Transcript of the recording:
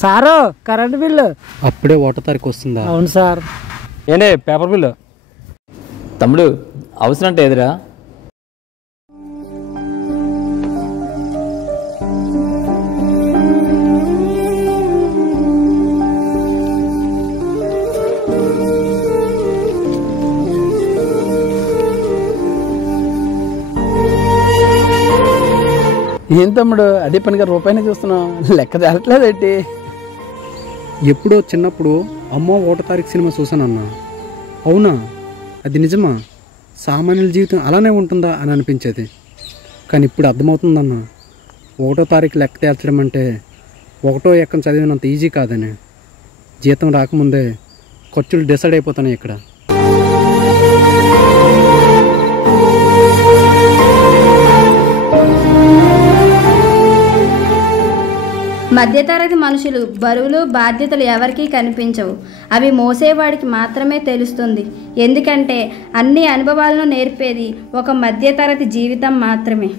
Sir current bill అప్పుడే ఒకటో తారీఖు వస్తుందా? అవును సార్. ఏంటి పేపర్ బిల్లు? తమ్ముడు అవసరం అంటే ఎదురా? ఏం తమ్ముడు అదే పనిగా రూపాయిని చూస్తున్నావు, లెక్క తేలట్లేదేంటి? ఎప్పుడో చిన్నప్పుడు అమ్మ ఒకటో తారీఖు సినిమా చూసానన్నా. అవునా, అది నిజమా? సామాన్యుల జీవితం అలానే ఉంటుందా అని అనిపించేది. కానీ ఇప్పుడు అర్థమవుతుందన్న, ఒకటో తారీఖు లెక్క తేల్చడం అంటే ఒకటో ఎక్కం చదివినంత ఈజీ కాదని. జీతం రాకముందే ఖర్చులు డిసైడ్ అయిపోతున్నాయి ఇక్కడ. మధ్యతరగతి మనుషులు బరువులు బాధ్యతలు ఎవరికీ కనిపించవు. అవి మోసేవాడికి మాత్రమే తెలుస్తుంది. ఎందుకంటే అన్ని అనుభవాలను నేర్పేది ఒక మధ్యతరగతి జీవితం మాత్రమే.